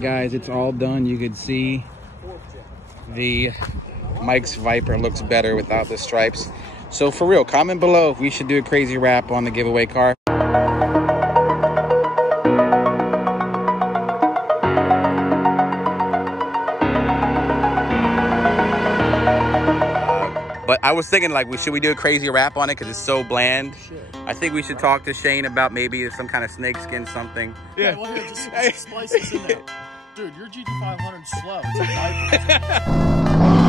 Guys, it's all done. You can see the Mike's Viper looks better without the stripes. So for real, comment below if we should do a crazy wrap on the giveaway car. But I was thinking, like, should we do a crazy wrap on it because it's so bland? Sure. I think we should talk to Shane about maybe some kind of snakeskin something. Yeah, well, here, just splice this in there. Dude, your GT500's slow. It's a Viper.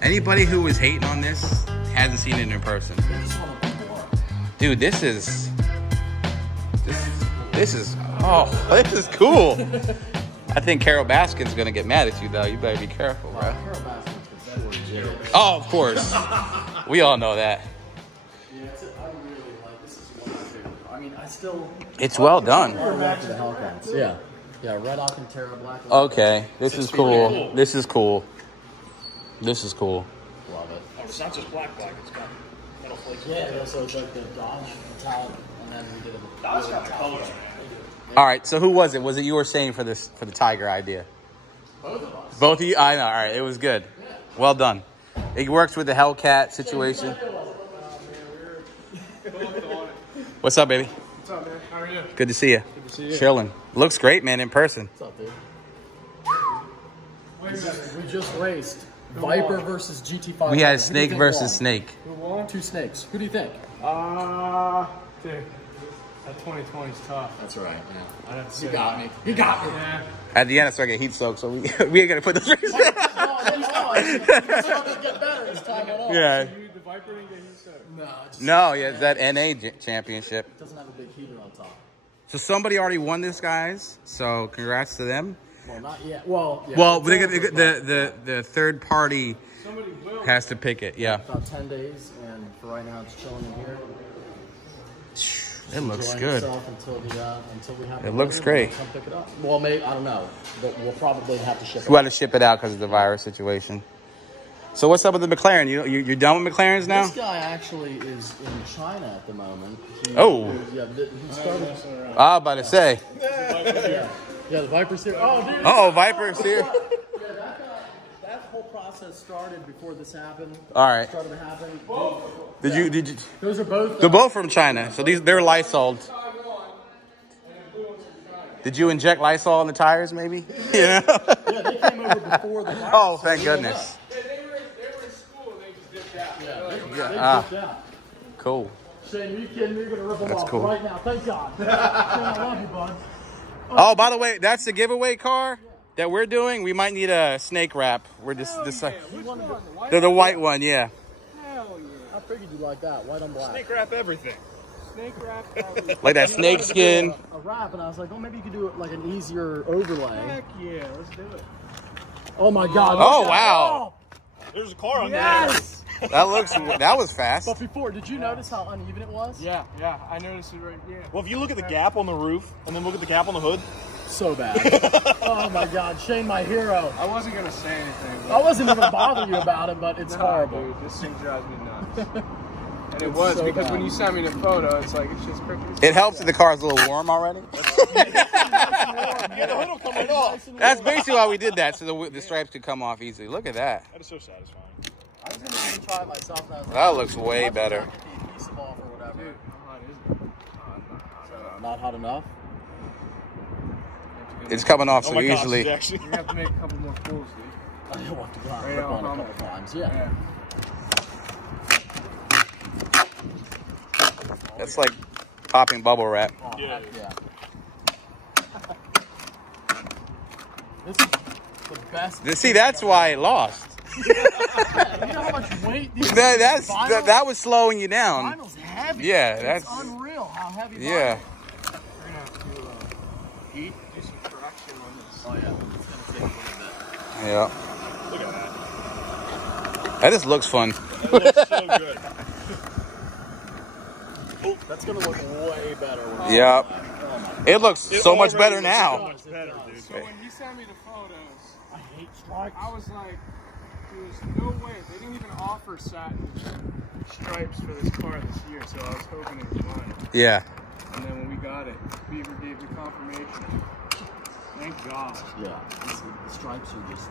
Anybody who was hating on this hasn't seen it in person. Dude, this is cool. I think Carol Baskin's gonna get mad at you though. You better be careful, bro. Oh, of course. We all know that. Yeah, I really like this. Is one of my favorite. I mean, I still. It's well done. Yeah, yeah, Red Alcantara, Black. Okay, this is cool. This is cool. This is cool. Love it. Oh, it's not just black. It's got metal flakes. Yeah, so it's like the Dodge metallic, and then we did a Dodge got the colors. All right, so who was it? Was it you or Shane for the Tiger idea? Both of us. Both of you? I know. All right, it was good. Well done. It works with the Hellcat situation. What's up, baby? What's up, man? How are you? Good to see you. Good to see you. Chilling. Looks great, man, in person. What's up, dude? We just raced Viper versus GT500. We had snake versus snake. Who won? Two snakes. Who do you think? Dude, that 2020 is tough. That's right. Yeah. I have to say You got me. You got me. Yeah. At the end, I started getting heat soaked, so we ain't gonna put those races. It's gonna get better as time went on. Yeah. So the Viper didn't get heat soaked? No, it just No, yeah, it's that NA championship. doesn't have a big heater on top. So somebody already won this, guys. So congrats to them. Well, not yet. Well, yeah, Well, the third party Somebody will. has to pick it. Yeah. about 10 days, and for right now, it's chilling in here. It looks Enjoying good. yourself until we have. It looks great. Come pick it up. Well, maybe I don't know, but we'll probably have to ship it. We had to ship it out because of the virus situation. So what's up with the McLaren? You're done with McLarens now? This guy actually is in China at the moment. He started. I was about to say. Yeah, the Viper's here. Oh, dude. Uh-oh, Viper's here. Yeah, that whole process started before this happened. All right. Started to happen. Did you? Those are both. They're both from China, so they're Lysol. Did you inject Lysol in the tires, maybe? Yeah, they came over before the virus. Oh, thank goodness. Yeah, they were in school and they just dipped out. Yeah, they Ah. dipped out. Cool. Shane, are you kidding me? You're going to rip them That's off cool. right now. Thank God. Shane, I love you, bud. Oh, by the way, that's the giveaway car that we're doing. We might need a snake wrap. We're just the white one, yeah. Hell yeah. I figured you like that, white on black. Snake wrap everything. Snake wrap everything. Like that snake skin. A wrap, and I was like, oh, maybe you could do it like an easier overlay. Heck yeah, let's do it. Oh my God. Oh, look at wow. There's a car on Yes. That was fast. But before, did you notice how uneven it was? Yeah, I noticed it right here. Well, if you look at the gap on the roof and then look at the gap on the hood. So bad. Oh my God, Shane, my hero. I wasn't going to say anything. I wasn't even bothering you about it, but it's horrible. Dude, this thing drives me nuts. And it was, so because bad. when you sent me the photo, it's like, it's just perfect. It helps if the car's a little warm already. Yeah, the hood will come right off. That's basically why we did that, so the stripes could come off easily. Look at that. That is so satisfying. I was going to even try it myself. And I was like, That looks way better. Piece them off or whatever. Dude, how hot is it? Not hot enough? It's coming off, so Oh my gosh, usually. it's actually. You have to make a couple more pulls, dude. I don't want to go out Right and rip on on a couple times. Yeah. That's like popping bubble wrap. Oh, Yeah. yeah. This is the best. See, that's why it lost. Yeah, you know how much weight these That was slowing you down. vinyl's heavy. Yeah, It's that's unreal how heavy vinyl yeah. is. We're going to have to do some correction on this. Oh yeah, it's gonna take a little bit. Yeah. Look at that. That just looks fun. That looks so good. That's gonna look way better. Yep. Oh my It looks so much better now. Much better, dude. So when you sent me the photos, I hate stripes. I was like, there's no way. They didn't even offer satin stripes for this car this year, so I was hoping it was mine. Yeah. And then when we got it, Beaver gave me confirmation. Thank God. Yeah, the stripes are just.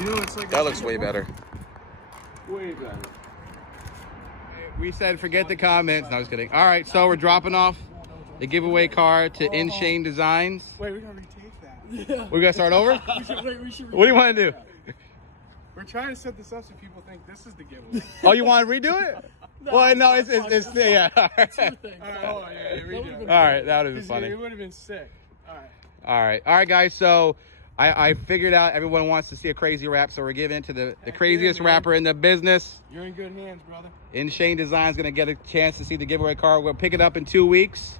You know, it's like That looks way better. way better. We said forget the comments. No, I was kidding. All right, so we're dropping off the giveaway car to InShane Designs. Wait, we're gonna retake that. We're gonna start over? We should What do you want to do? We're trying to set this up so people think this is the giveaway. Oh, you want to redo it? Well, no, it's yeah. All right. Oh, yeah, redo it. All right, that would have been funny. It would have been sick. All right. All right, guys. So I figured out everyone wants to see a crazy rap, so we're giving it to the craziest rapper in the business. You're in good hands, brother. InShane Design's gonna get a chance to see the giveaway car. We'll pick it up in 2 weeks,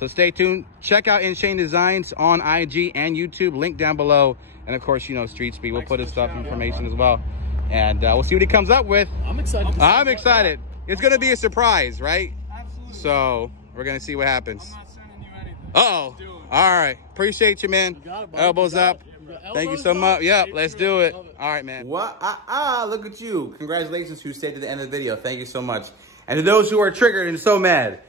so stay tuned. Check out InShane Designs on IG and YouTube. Link down below, and of course, you know, Street Speed. We'll put his stuff information as well, and we'll see what he comes up with. I'm excited. I'm excited. It's gonna be a surprise, right? Absolutely. So we're gonna see what happens. I'm not sending you anything. Uh-oh. All right. Appreciate you, man. got it, buddy. Elbows You got up. it. You got Thank you elbows so up. much. Yep, Stay let's tuned. do it. Love it. All right, man. What? Look at you. Congratulations who stayed to the end of the video. Thank you so much. And to those who are triggered and so mad,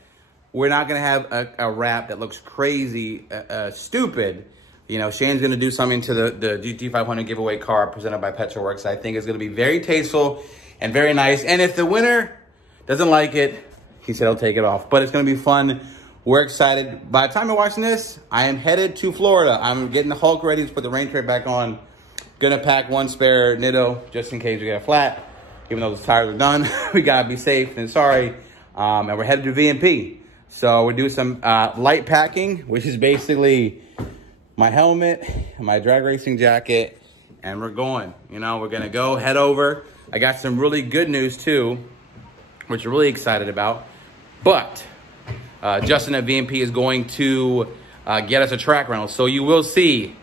we're not going to have a wrap that looks crazy, stupid. You know, Shane's going to do something to the GT500 giveaway car presented by Petroworks. I think it's going to be very tasteful and very nice. And if the winner doesn't like it, he said he'll take it off. But it's going to be fun. We're excited. By the time you're watching this, I am headed to Florida. I'm getting the Hulk ready to put the rain crate back on. Gonna pack one spare Nitto just in case we get a flat. Even though the tires are done, we gotta be safe and sorry. And we're headed to VMP. So we're doing some light packing, which is basically my helmet, my drag racing jacket, and we're going. You know, we're gonna go head over. I got some really good news too, which we're really excited about. But Justin at VMP is going to get us a track rental. So you will see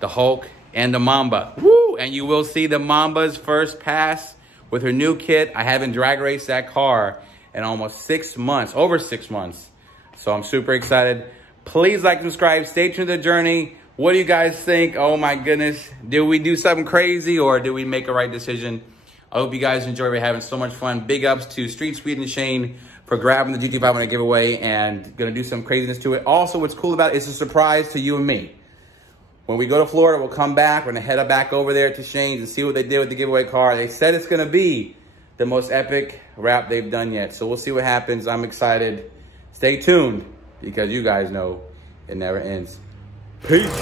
the Hulk and the Mamba. Woo! And you will see the Mamba's first pass with her new kit. I haven't drag raced that car in almost 6 months, over 6 months. So I'm super excited. Please like, subscribe, stay tuned to the journey. What do you guys think? Oh my goodness. Did we do something crazy or did we make a right decision? I hope you guys enjoy. We're having so much fun. Big ups to Street Speed and Shane for grabbing the GT500 giveaway and gonna do some craziness to it. Also, what's cool about it, it's a surprise to you and me. When we go to Florida, we'll come back. We're gonna head back over there to Shane's and see what they did with the giveaway car. They said it's gonna be the most epic wrap they've done yet. So we'll see what happens. I'm excited. Stay tuned because you guys know it never ends. Peace.